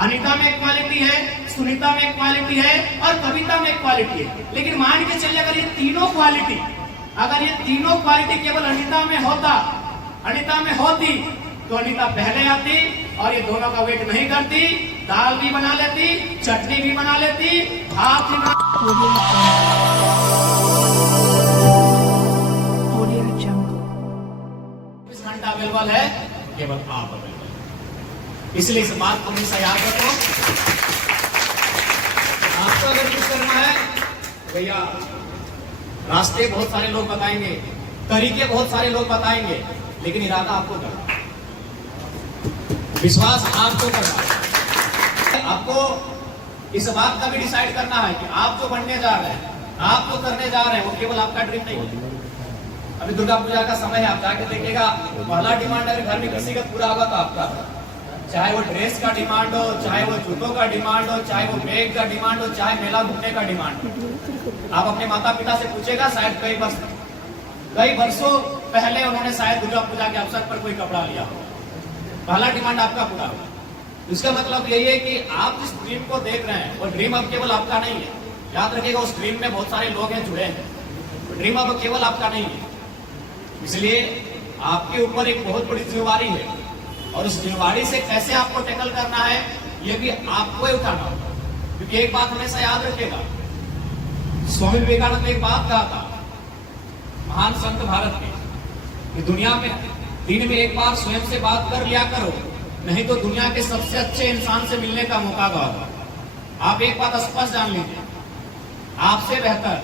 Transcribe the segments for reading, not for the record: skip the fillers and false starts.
अनीता में एक क्वालिटी है, सुनीता में एक क्वालिटी है और कविता में एक क्वालिटी है। लेकिन मान के चलिए अगर ये तीनों क्वालिटी केवल अनीता में होती तो अनीता पहले आती और ये दोनों का वेट नहीं करती, दाल भी बना लेती, चटनी भी बना लेती, भात भी बना। घंटा अवेलेबल है, केवल आप अवेलेबल। इसलिए इस बात को हमेशा याद रखो। आपको अगर कुछ करना है भैया, रास्ते बहुत सारे लोग बताएंगे, तरीके बहुत सारे लोग बताएंगे, लेकिन इरादा आपको करना, विश्वास आपको करना है। आपको इस बात का भी डिसाइड करना है कि आप जो बनने जा रहे हैं, आप जो करने जा रहे हैं, वो केवल आपका ड्रीम नहीं है। अभी दुर्गा पूजा का समय है, आप जाके देखिएगा, पहला डिमांड अगर घर में किसी का पूरा होगा तो आपका, चाहे वो ड्रेस का डिमांड हो, चाहे वो जूतों का डिमांड हो, चाहे वो बैग का डिमांड हो, चाहे मेला घूमने का डिमांड हो। आप अपने माता पिता से पूछेगा, शायद कई वर्षों पहले उन्होंने शायद दुर्गा पूजा के अवसर पर कोई कपड़ा लिया हो, पहला डिमांड आपका पूरा होगा। इसका मतलब यही है कि आप जिस ड्रीम को देख रहे हैं, वो ड्रीम अब केवल आपका नहीं है। याद रखिएगा, उस ड्रीम में बहुत सारे लोग हैं जुड़े हैं, ड्रीम अब केवल आपका नहीं है। इसलिए आपके ऊपर एक बहुत बड़ी जिम्मेवारी है, और उस जिम्मेवारी से कैसे आपको टैकल करना है, ये भी आपको ही उठाना होगा। क्योंकि एक बात हमेशा याद रखिएगा, स्वामी विवेकानंद ने एक बात कहा था, महान संत भारत के, कि दुनिया में दिन में एक बार स्वयं से बात कर लिया करो, नहीं तो दुनिया के सबसे अच्छे इंसान से मिलने का मौका होगा। आप एक बात स्पष्ट जान लीजिए, आपसे बेहतर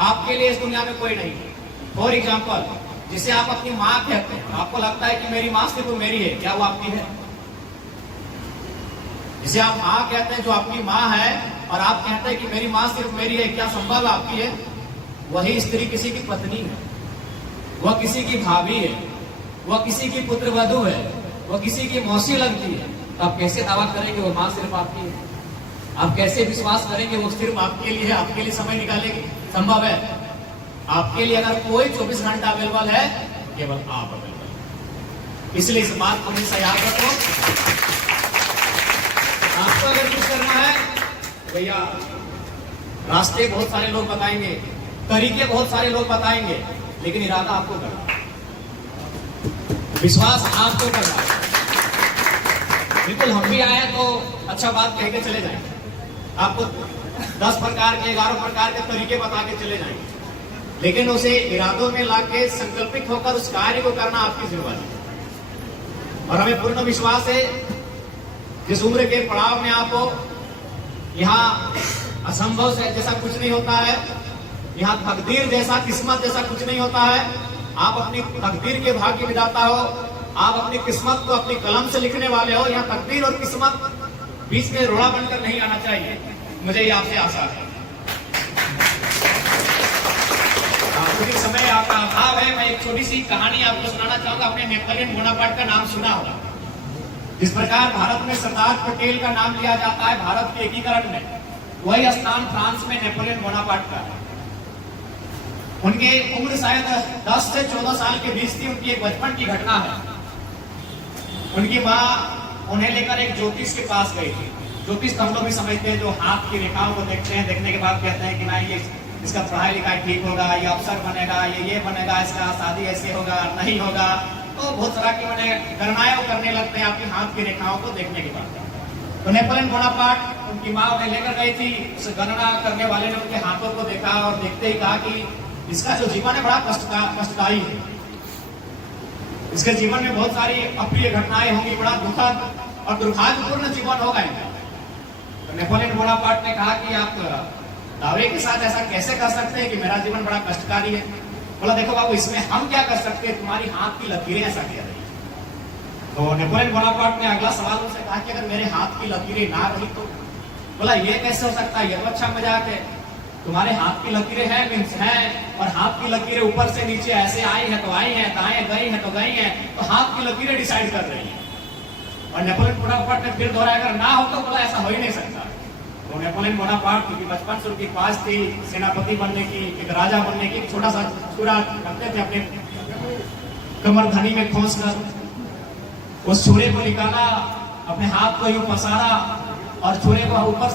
आपके लिए इस दुनिया में कोई नहीं है। फॉर एग्जाम्पल, जिसे आप अपनी माँ कहते हैं, आपको लगता है कि मेरी माँ सिर्फ मेरी है, क्या वो आपकी है? जिसे आप माँ कहते हैं, जो आपकी माँ है, और आप कहते हैं कि मेरी माँ सिर्फ मेरी है, क्या संभव आपकी है? वही स्त्री किसी की पत्नी है, वह किसी की भाभी है, वह किसी की पुत्रवधू है, वह किसी की मौसी लगती है। तो आप कैसे दावा करेंगे वो माँ सिर्फ आपकी है? आप कैसे विश्वास करेंगे वो सिर्फ आपके लिए है, आपके लिए समय निकालेगी? संभव है? आपके लिए अगर कोई 24 घंटा अवेलेबल है, केवल आप अवेलेबल। इसलिए इस बात को हमेशा याद रखो। आपको अगर कुछ करना है भैया, रास्ते बहुत सारे लोग बताएंगे, तरीके बहुत सारे लोग बताएंगे, लेकिन इरादा आपको करना, विश्वास आपको करना। बिल्कुल हम भी आए तो अच्छा बात कह के चले जाएंगे, आपको 10 प्रकार के 11 प्रकार के तरीके बता के चले जाएंगे, लेकिन उसे इरादों में लाके संकल्पित होकर उस कार्य को करना आपकी जिम्मेदारी है। और हमें पूर्ण विश्वास है, जिस उम्र के पड़ाव में आप हो, यहाँ असंभव से जैसा कुछ नहीं होता है, यहाँ तकदीर जैसा, किस्मत जैसा कुछ नहीं होता है। आप अपनी तकदीर के भाग्य विधाता हो, आप अपनी किस्मत को अपनी कलम से लिखने वाले हो। यहाँ तकदीर और किस्मत बीच में रोड़ा बनकर नहीं आना चाहिए, मुझे ये आपसे आशा है। क्योंकि समय आपका अभाव है, मैं एक छोटी सी कहानी आपको सुनाना चाहूंगा। आपने नेपोलियन बोनापार्ट का नाम सुना होगा। जिस प्रकार भारत में सरदार पटेल का नाम लिया जाता है भारत के एकीकरण में, वही स्थान फ्रांस में नेपोलियन बोनापार्ट का है। उनके उम्र शायद 10 से 14 साल के बीच थी। उनकी एक बचपन की घटना है। उनकी माँ उन्हें लेकर एक ज्योतिष के पास गई थी। ज्योतिष हम लोग भी समझते हैं, जो हाथ की रेखाओं को देखते हैं, देखने के बाद कहते हैं कि ना ये इसका पढ़ाई लिखाई ठीक होगा, ये अफसर बनेगा, ये बनेगा, इसका शादी ऐसे होगा, नहीं होगा। तो बहुत तरह की मैंने गणनाएं करने लगते हैं आपकी हाथ की रेखाओं को देखने के बाद। तो नेपोलियन बोनापार्ट, उनकी माँ उन्हें लेकर गई थी। उस गणना करने वाले ने उनके हाथों को देखा और देखते ही कहा कि इसका जो जीवन है बड़ा कष्टदायी है, इसके जीवन में बहुत सारी अप्रिय घटनाएं होंगी, बड़ा दुखद और दुर्भाग्यपूर्ण जीवन होगा इनका। तो नेपोलियन बोनापार्ट ने कहा कि आप दावे के साथ ऐसा कैसे कर सकते हैं कि मेरा जीवन बड़ा कष्टकारी है? बोला देखो बाबू, इसमें हम क्या कर सकते हैं, तुम्हारी हाथ की लकीरें ऐसा कह रही है। तो नेपोलियन बोनापार्ट ने अगला सवाल उनसे कहा कि अगर मेरे हाथ की लकीरें ना रही तो? बोला ये कैसे हो सकता है, ये तो अच्छा मजाक है। तुम्हारे हाथ की लकीरें हैं मीन्स हैं, और हाथ की लकीरें ऊपर से नीचे ऐसे आई है तो आई है, दाएं गई है तो गई है, तो हाथ की लकीरें डिसाइड कर रही है। और नेपोलियन बोनापार्ट ने फिर दोहराया अगर ना हो तो बोला ऐसा हो ही नहीं सकता। तो नेपोलियन बोनापार्ट क्योंकि बचपन से उनकी ख्वाहिश थी सेनापति बनने की, एक राजा बनने की, छोटा सा चूड़ा रखते थे अपने कमरधनी में खोस कर, उस छुरे को निकाला अपने हाथ को यूं पसारा और छुरे को ऊपर,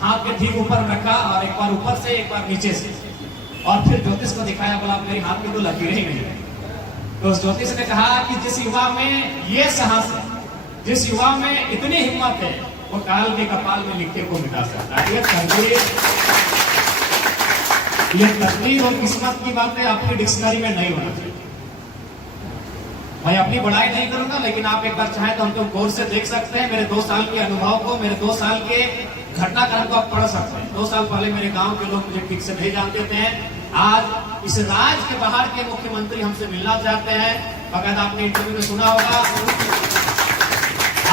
हाथ के ठीक ऊपर रखा और एक बार ऊपर से एक बार नीचे से, और फिर ज्योतिष को दिखाया, बोला मेरे हाथ में तो लकीरें ही नहीं है। तो उस ज्योतिष ने कहा कि जिस युवा में ये साहस है, जिस युवा में इतनी हिम्मत है, वो काल के कपाल में लिखे को मिटा सकता है। ये तकदीर और किस्मत की बातें आपकी डिक्शनरी में नहीं होना चाहिए। मैं अपनी बड़ाई नहीं करूंगा, लेकिन आप एक बार चाहें तो हमको गौर से देख सकते हैं। मेरे 2 साल के अनुभव को, मेरे 2 साल के घटनाक्रम को आप पढ़ सकते हैं। 2 साल पहले मेरे गांव के लोग मुझे ठीक से नहीं जानते थे। आज इस राज्य के बाहर के मुख्यमंत्री हमसे मिलना चाहते हैं। बकायदा आपने इंटरव्यू में सुना होगा,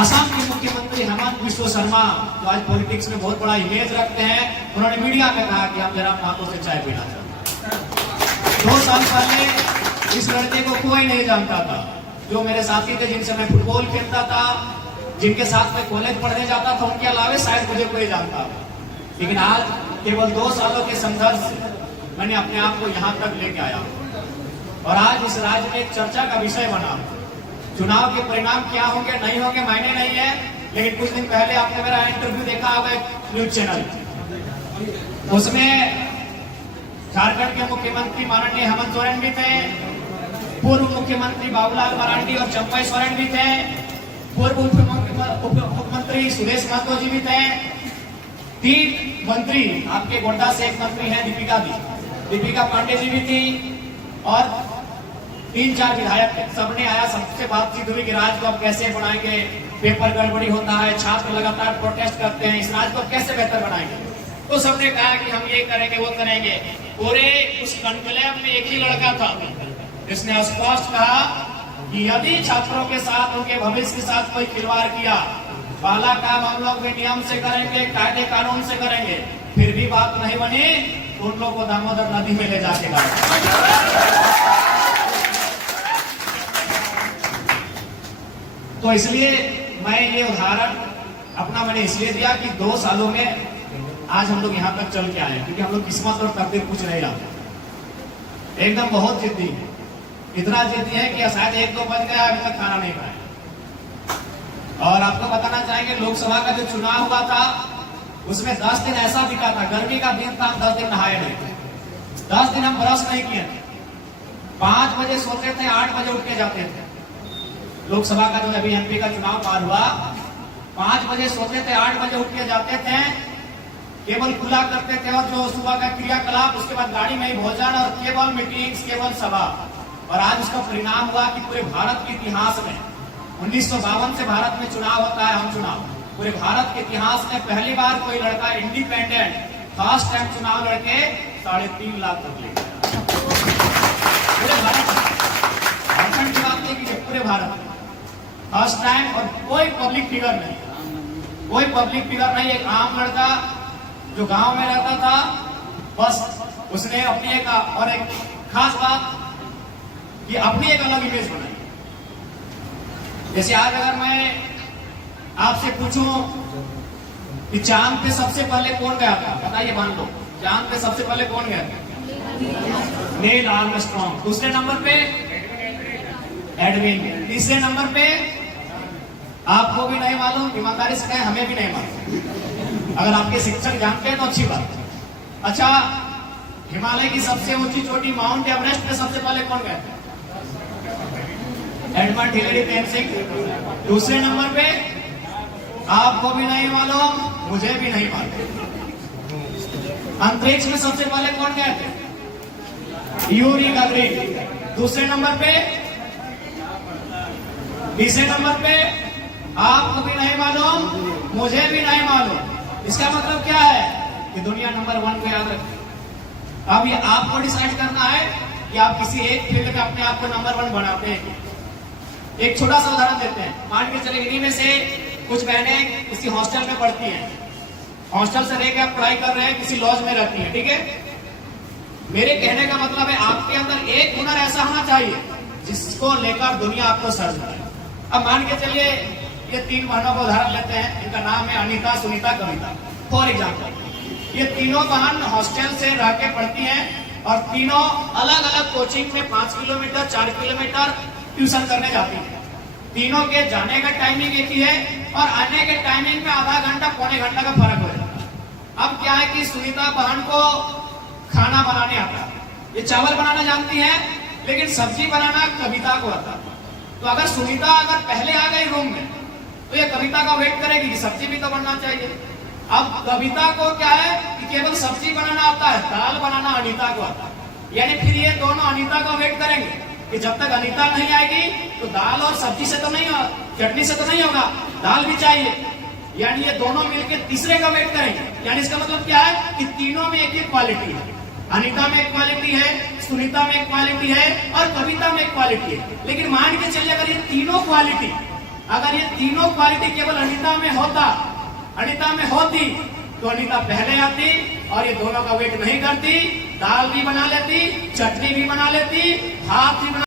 आसाम के मुख्यमंत्री हेमंत बिस्वा शर्मा, जो आज पॉलिटिक्स में बहुत बड़ा इमेज रखते हैं, उन्होंने मीडिया में कहा कि हम जरा हाथों से चाय पीना चाहते हैं। 2 साल पहले इस लड़के को कोई नहीं जानता था। जो मेरे साथी थे, जिनसे मैं फुटबॉल खेलता था, जिनके साथ मैं कॉलेज पढ़ने जाता था, उनके अलावे शायद मुझे कोई जानता था। लेकिन आज केवल 2 सालों के संघर्ष से मैंने अपने आप को यहाँ तक लेके आया और आज इस राज्य में एक चर्चा का विषय बना। चुनाव के परिणाम क्या होंगे नहीं होंगे मायने नहीं है, लेकिन कुछ दिन पहले आपने मेरा इंटरव्यू देखा होगा न्यूज चैनल, उसमें झारखंड के मुख्यमंत्री माननीय हेमंत सोरेन भी थे, पूर्व मुख्यमंत्री बाबूलाल मरांडी और चंपई सोरेन भी थे, पूर्व मुख्यमंत्री सुरेश महतो जी भी थे, 3 मंत्री, आपके गोड्डा से एक मंत्री है दीपिका पांडे जी भी थी, और 3-4 विधायक थे। सबने आया, सबसे बातचीत हुई कि राज्य को आप कैसे बनाएंगे, पेपर गड़बड़ी होता है, छात्र लगातार प्रोटेस्ट करते हैं, इस राज्य को कैसे बेहतर बनाएंगे। तो सबने कहा कि हम ये करेंगे वो करेंगे। पूरे उस कॉन्क्लेव में एक ही लड़का था जिसने स्पष्ट कहा कि यदि छात्रों के साथ, उनके भविष्य के साथ कोई खिलवाड़ किया, पहला काम हम लोग भी नियम से करेंगे, कायदे कानून से करेंगे। फिर भी बात नहीं बनी, उन लोग को दामोदर नदी में ले जाके डाला। तो इसलिए मैं ये उदाहरण अपना मैंने इसलिए दिया कि 2 सालों में आज हम लोग यहाँ तक चल के आए, क्योंकि हम लोग किस्मत और तकदीर कुछ नहीं रहा। एकदम बहुत जिद्दी है, इतना जिद्दी है कि शायद 1-2 बज गया अभी तक खाना नहीं खाया। और आपको बताना चाहेंगे, लोकसभा का जो चुनाव हुआ था उसमें 10 दिन ऐसा दिखा था, गर्मी का दिन था, 10 दिन नहाए नहीं थे, 10 दिन हम ब्रश नहीं किए थे, 5 बजे सोते थे, 8 बजे उठ के जाते थे। लोकसभा का जो अभी एमपी का चुनाव पार हुआ, 5 बजे सोते थे, 8 बजे उठ के जाते थे, केवल खुला करते थे और जो सुबह का क्रियाकलाप, उसके बाद गाड़ी में ही भोजन और केवल मीटिंग्स, केवल सभा। और आज उसका परिणाम हुआ कि पूरे भारत के इतिहास में 1952 से भारत में चुनाव होता है, हम चुनाव, पूरे भारत के इतिहास में पहली बार कोई लड़का इंडिपेंडेंट फर्स्ट टाइम चुनाव लड़के 3.5 लाख तक ले पूरे भारत, झारखंड की बात नहीं की, पूरे भारत में फर्स्ट टाइम। और कोई पब्लिक फिगर नहीं, कोई पब्लिक फिगर नहीं, एक आम लड़का जो गांव में रहता था, बस उसने अपनी एक और एक खास बात कि अपनी एक अलग इमेज बनाई। जैसे आज अगर मैं आपसे पूछूं कि चांद पे सबसे पहले कौन गया था, बताइए, मान लो चांद पे सबसे पहले कौन गया था? Neil Armstrong. दूसरे नंबर पे एडविन। तीसरे नंबर पे आपको भी नहीं मालूम, ईमानदारी से कहें हमें भी नहीं मालूम, अगर आपके शिक्षक जानते हैं तो अच्छी बात। अच्छा, हिमालय की सबसे ऊंची चोटी माउंट एवरेस्ट पे सबसे पहले कौन गया? Edmund Hillary Tenzing. दूसरे नंबर पे आपको भी नहीं मालूम, मुझे भी नहीं मालूम, अंतरिक्ष में सबसे पहले कौन गए थे? यूरी गगरिन। दूसरे नंबर पे, तीसरे नंबर पे आपको भी नहीं मालूम, मुझे भी नहीं मालूम। इसका मतलब क्या है कि दुनिया नंबर 1 को याद रखें। अब ये आपको डिसाइड करना है कि आप किसी एक फील्ड में अपने आप को नंबर 1 बनाते हैं। एक छोटा सा उदाहरण देते हैं, मान के चले इन्हीं में से कुछ बहनें किसी हॉस्टल में पढ़ती हैं, हॉस्टल से रह के आप पढ़ाई कर रहे हैं, किसी लॉज में रहती हैं, ठीक है। मेरे कहने का मतलब है आपके अंदर एक हुनर ऐसा होना चाहिए जिसको लेकर दुनिया आपको सर्च करे। अब मान के चलिए ये 3 बहनों का उदाहरण लेते हैं, इनका नाम है अनीता, सुनीता, कविता, फॉर एग्जाम्पल। ये तीनों बहन हॉस्टल से रह के पढ़ती हैं और तीनों अलग अलग कोचिंग में 5 किलोमीटर 4 किलोमीटर ट्यूशन करने जाती हैं। तीनों के जाने का टाइमिंग एक ही है और आने के टाइमिंग में आधा घंटा पौने घंटा का फर्क हो जाता है। अब क्या है कि सुनीता बहन को खाना बनाने आता है, ये चावल बनाना जानती है, लेकिन सब्जी बनाना कविता को आता है। तो अगर सुनीता अगर पहले आ गई रूम में तो ये कविता का वेट करेगी कि सब्जी भी तो बनना चाहिए। अब कविता को क्या है कि केवल सब्जी बनाना आता है, दाल बनाना अनीता को आता है। यानी फिर ये दोनों अनीता का वेट करेंगे कि जब तक अनीता नहीं आएगी तो दाल और सब्जी से तो नहीं होगा, चटनी से तो नहीं होगा, दाल भी चाहिए। यानी ये दोनों मिलकर तीसरे का वेट करेंगे। यानी इसका मतलब क्या है कि तीनों में एक एक क्वालिटी है। अनीता में एक क्वालिटी है, सुनीता में एक क्वालिटी है और कविता में एक क्वालिटी है। लेकिन मान के चलिए अगर ये तीनों क्वालिटी केवल अनीता में होता, अनीता में होती तो अनीता पहले आती और ये दोनों का वेट नहीं करती, दाल भी बना लेती, चटनी भी बना लेती, भात भी बना